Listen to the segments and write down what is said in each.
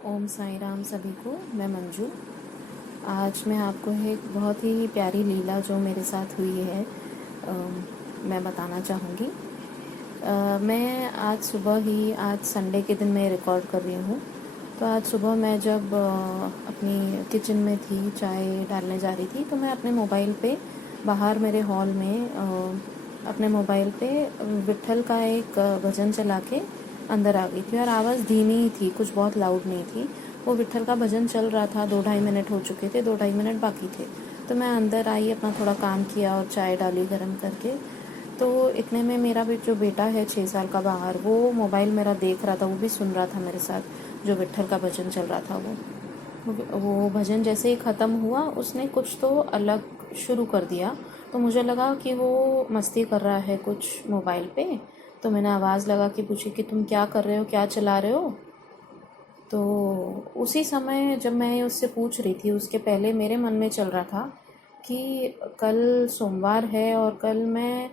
ओम साई राम सभी को। मैं मंजू। आज मैं आपको एक बहुत ही प्यारी लीला जो मेरे साथ हुई है मैं बताना चाहूँगी। मैं आज सुबह ही, आज संडे के दिन मैं रिकॉर्ड कर रही हूँ। तो आज सुबह मैं जब अपनी किचन में थी, चाय डालने जा रही थी, तो मैं अपने मोबाइल पे बाहर मेरे हॉल में अपने मोबाइल पे विट्ठल का एक भजन चला के अंदर आ गई थी। और आवाज़ धीमी ही थी, कुछ बहुत लाउड नहीं थी। वो विट्ठल का भजन चल रहा था, 2-2.5 मिनट हो चुके थे, 2-2.5 मिनट बाकी थे। तो मैं अंदर आई, अपना थोड़ा काम किया और चाय डाली गर्म करके। तो इतने में मेरा भी जो बेटा है 6 साल का बाहर, वो मोबाइल मेरा देख रहा था, वो भी सुन रहा था मेरे साथ जो विट्ठल का भजन चल रहा था। वो भजन जैसे ही ख़त्म हुआ, उसने कुछ तो अलग शुरू कर दिया। तो मुझे लगा कि वो मस्ती कर रहा है कुछ मोबाइल पे। तो मैंने आवाज़ लगा कि पूछी कि तुम क्या कर रहे हो, क्या चला रहे हो। तो उसी समय जब मैं उससे पूछ रही थी, उसके पहले मेरे मन में चल रहा था कि कल सोमवार है और कल मैं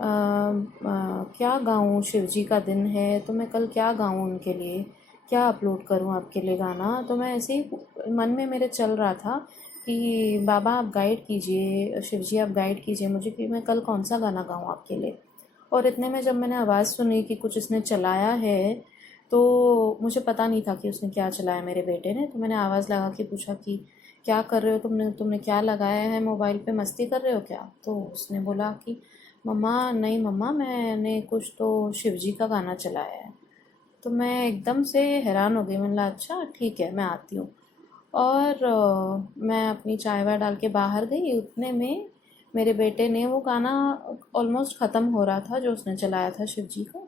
क्या गाऊं। शिव जी का दिन है, तो मैं कल क्या गाऊं उनके लिए, क्या अपलोड करूं आपके लिए गाना। तो मैं ऐसे ही मन में मेरे चल रहा था कि बाबा आप गाइड कीजिए, शिव जी आप गाइड कीजिए मुझे कि मैं कल कौन सा गाना गाऊं आपके लिए। और इतने में जब मैंने आवाज़ सुनी कि कुछ इसने चलाया है, तो मुझे पता नहीं था कि उसने क्या चलाया मेरे बेटे ने। तो मैंने आवाज़ लगा के पूछा कि क्या कर रहे हो तुमने, तुमने क्या लगाया है मोबाइल पे, मस्ती कर रहे हो क्या। तो उसने बोला कि मम्मा नहीं मम्मा, मैंने कुछ तो शिव जी का गाना चलाया है। तो मैं एकदम से हैरान हो गई। मैंने कहा अच्छा ठीक है, मैं आती हूँ। और मैं अपनी चाय वाय डाल के बाहर गई। उतने में मेरे बेटे ने वो गाना ऑलमोस्ट ख़त्म हो रहा था जो उसने चलाया था शिव जी का।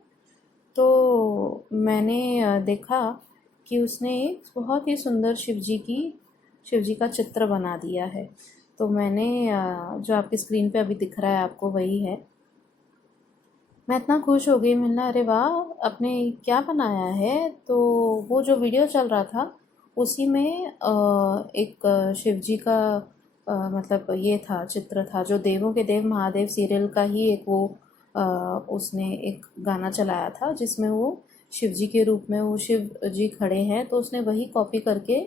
तो मैंने देखा कि उसने एक बहुत ही सुंदर शिव जी का चित्र बना दिया है। तो मैंने जो आपकी स्क्रीन पे अभी दिख रहा है आपको, वही है। मैं इतना खुश हो गई, मिलना अरे वाह आपने क्या बनाया है। तो वो जो वीडियो चल रहा था उसी में एक शिव जी का मतलब ये था, चित्र था जो देवों के देव महादेव सीरियल का ही एक वो अ, उसने एक गाना चलाया था जिसमें वो शिव जी के रूप में वो शिव जी खड़े हैं। तो उसने वही कॉपी करके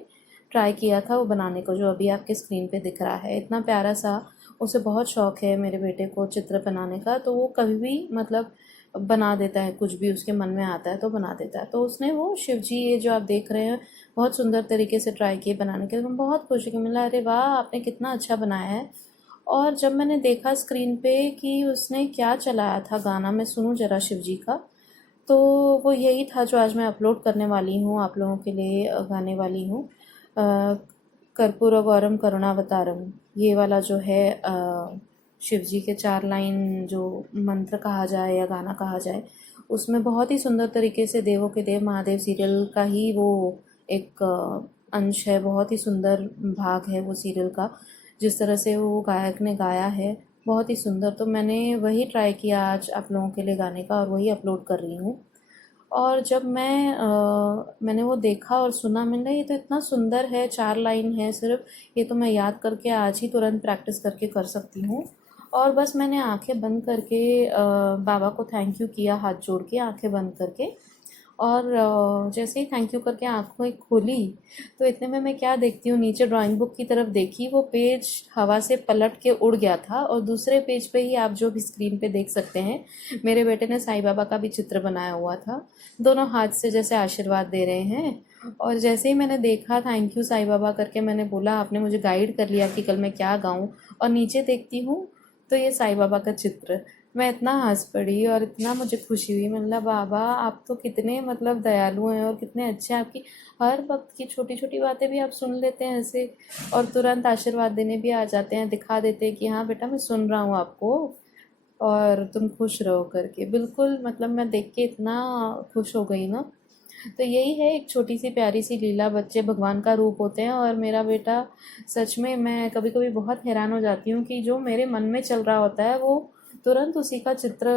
ट्राई किया था वो बनाने को, जो अभी आपके स्क्रीन पे दिख रहा है। इतना प्यारा सा, उसे बहुत शौक़ है मेरे बेटे को चित्र बनाने का। तो वो कभी भी मतलब बना देता है, कुछ भी उसके मन में आता है तो बना देता है। तो उसने वो शिव जी ये जो आप देख रहे हैं बहुत सुंदर तरीके से ट्राई किए बनाने के। मैं बहुत खुश हुई, मिला अरे वाह आपने कितना अच्छा बनाया है। और जब मैंने देखा स्क्रीन पे कि उसने क्या चलाया था गाना, मैं सुनूं जरा शिव जी का, तो वो यही था जो आज मैं अपलोड करने वाली हूँ, आप लोगों के लिए गाने वाली हूँ। कर्पूर गौरम करुणावतारम, ये वाला जो है शिव जी के 4 लाइन जो मंत्र कहा जाए या गाना कहा जाए, उसमें बहुत ही सुंदर तरीके से देवों के देव महादेव सीरियल का ही वो एक अंश है। बहुत ही सुंदर भाग है वो सीरियल का, जिस तरह से वो गायक ने गाया है बहुत ही सुंदर। तो मैंने वही ट्राई किया आज आप लोगों के लिए गाने का और वही अपलोड कर रही हूँ। और जब मैंने वो देखा और सुना, मैंने ये तो इतना सुंदर है, 4 लाइन है सिर्फ, ये तो मैं याद करके आज ही तुरंत प्रैक्टिस करके कर सकती हूँ। और बस मैंने आंखें बंद करके बाबा को थैंक यू किया, हाथ जोड़ के आंखें बंद करके। और जैसे ही थैंक यू करके आँखें खोली, तो इतने में मैं क्या देखती हूँ, नीचे ड्राइंग बुक की तरफ देखी, वो पेज हवा से पलट के उड़ गया था। और दूसरे पेज पे ही आप जो भी स्क्रीन पे देख सकते हैं, मेरे बेटे ने साईं बाबा का भी चित्र बनाया हुआ था, दोनों हाथ से जैसे आशीर्वाद दे रहे हैं। और जैसे ही मैंने देखा थैंक यू साईं बाबा करके, मैंने बोला आपने मुझे गाइड कर लिया कि कल मैं क्या गाऊँ। और नीचे देखती हूँ तो ये साईं बाबा का चित्र। मैं इतना हंस पड़ी और इतना मुझे खुशी हुई। मतलब बाबा आप तो कितने मतलब दयालु हैं और कितने अच्छे हैं, आपकी हर वक्त की छोटी छोटी बातें भी आप सुन लेते हैं ऐसे, और तुरंत आशीर्वाद देने भी आ जाते हैं, दिखा देते हैं कि हाँ बेटा मैं सुन रहा हूँ आपको और तुम खुश रहो करके। बिल्कुल मतलब मैं देख के इतना खुश हो गई ना। तो यही है एक छोटी सी प्यारी सी लीला, बच्चे भगवान का रूप होते हैं। और मेरा बेटा सच में, मैं कभी कभी बहुत हैरान हो जाती हूँ कि जो मेरे मन में चल रहा होता है वो तुरंत उसी का चित्र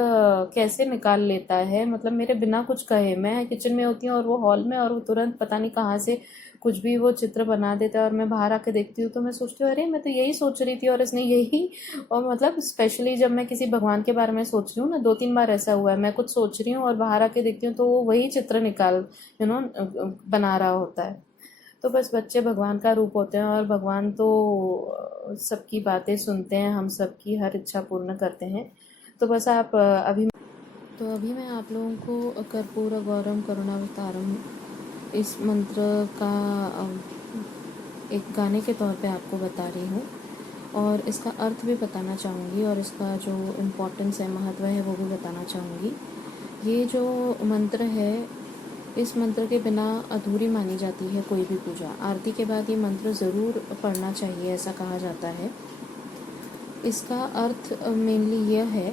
कैसे निकाल लेता है। मतलब मेरे बिना कुछ कहे, मैं किचन में होती हूँ और वो हॉल में, और वो तुरंत पता नहीं कहाँ से कुछ भी वो चित्र बना देता है। और मैं बाहर आके देखती हूँ तो मैं सोचती हूँ अरे मैं तो यही सोच रही थी और इसने यही। और मतलब स्पेशली जब मैं किसी भगवान के बारे में सोच रही हूँ ना, 2-3 बार ऐसा हुआ है, मैं कुछ सोच रही हूँ और बाहर आके देखती हूँ तो वो वही चित्र निकाल बना रहा होता है। तो बस बच्चे भगवान का रूप होते हैं और भगवान तो सबकी बातें सुनते हैं, हम सबकी हर इच्छा पूर्ण करते हैं। तो बस आप अभी मैं आप लोगों को कर्पूर गौरम करुणावतारम इस मंत्र का एक गाने के तौर पे आपको बता रही हूँ और इसका अर्थ भी बताना चाहूँगी और इसका जो इम्पोर्टेंस है, महत्व है, वो भी बताना चाहूँगी। ये जो मंत्र है, इस मंत्र के बिना अधूरी मानी जाती है कोई भी पूजा। आरती के बाद ये मंत्र ज़रूर पढ़ना चाहिए, ऐसा कहा जाता है। इसका अर्थ मेनली यह है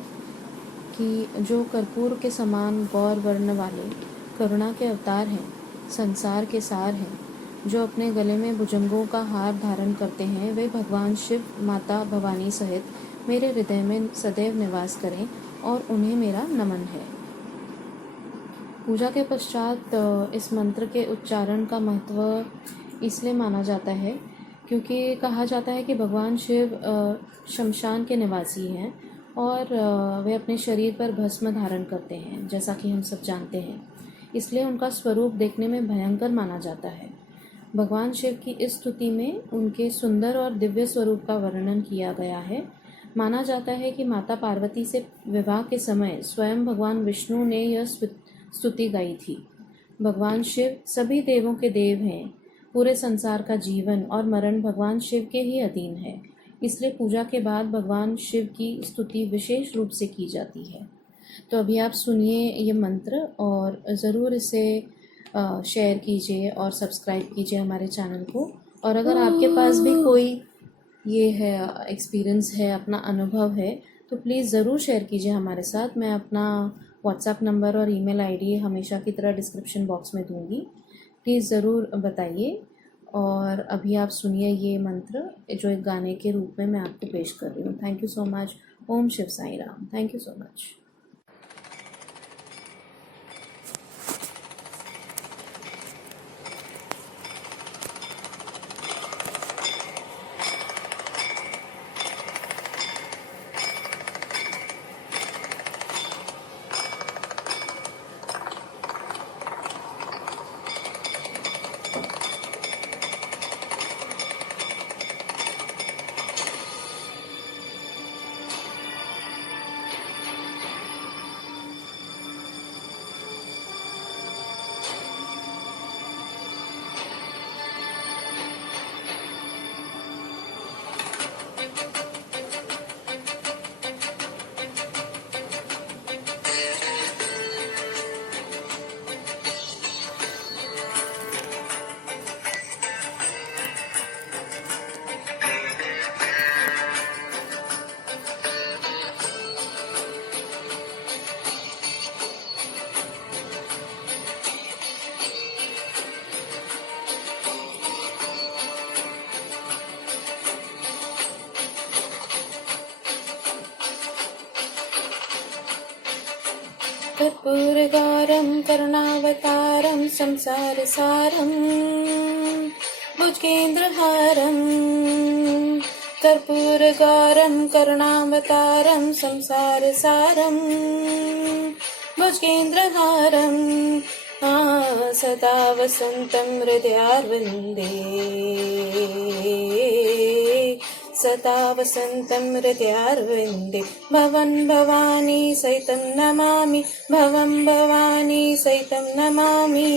कि जो कर्पूर के समान गौर वर्ण वाले करुणा के अवतार हैं, संसार के सार हैं, जो अपने गले में भुजंगों का हार धारण करते हैं, वे भगवान शिव, माता भवानी सहित मेरे हृदय में सदैव निवास करें और उन्हें मेरा नमन है। पूजा के पश्चात इस मंत्र के उच्चारण का महत्व इसलिए माना जाता है क्योंकि कहा जाता है कि भगवान शिव शमशान के निवासी हैं और वे अपने शरीर पर भस्म धारण करते हैं, जैसा कि हम सब जानते हैं। इसलिए उनका स्वरूप देखने में भयंकर माना जाता है। भगवान शिव की इस स्तुति में उनके सुंदर और दिव्य स्वरूप का वर्णन किया गया है। माना जाता है कि माता पार्वती से विवाह के समय स्वयं भगवान विष्णु ने यह स्तुति गाई थी। भगवान शिव सभी देवों के देव हैं। पूरे संसार का जीवन और मरण भगवान शिव के ही अधीन है। इसलिए पूजा के बाद भगवान शिव की स्तुति विशेष रूप से की जाती है। तो अभी आप सुनिए ये मंत्र और ज़रूर इसे शेयर कीजिए और सब्सक्राइब कीजिए हमारे चैनल को। और अगर आपके पास भी कोई ये है एक्सपीरियंस है, अपना अनुभव है, तो प्लीज़ ज़रूर शेयर कीजिए हमारे साथ। मैं अपना व्हाट्सएप नंबर और ईमेल आईडी हमेशा की तरह डिस्क्रिप्शन बॉक्स में दूंगी। प्लीज़ ज़रूर बताइए। और अभी आप सुनिए ये मंत्र जो एक गाने के रूप में मैं आपको पेश कर रही हूँ। Thank you so much. Om Shiv Sai Ram. Thank you so much. कर्पूरगौरं करुणावतारं संसारसारं भुजगेन्द्रहारं। कर्पूरगौरं करुणावतारं संसारसारं भुजगेन्द्रहारं। सदा वसन्तं हृदयारविन्दे, सदा वसन्तं हृदयारविन्दे। भवं भवानी सहितं नमामि, भवं भवानी सहितं नमामि।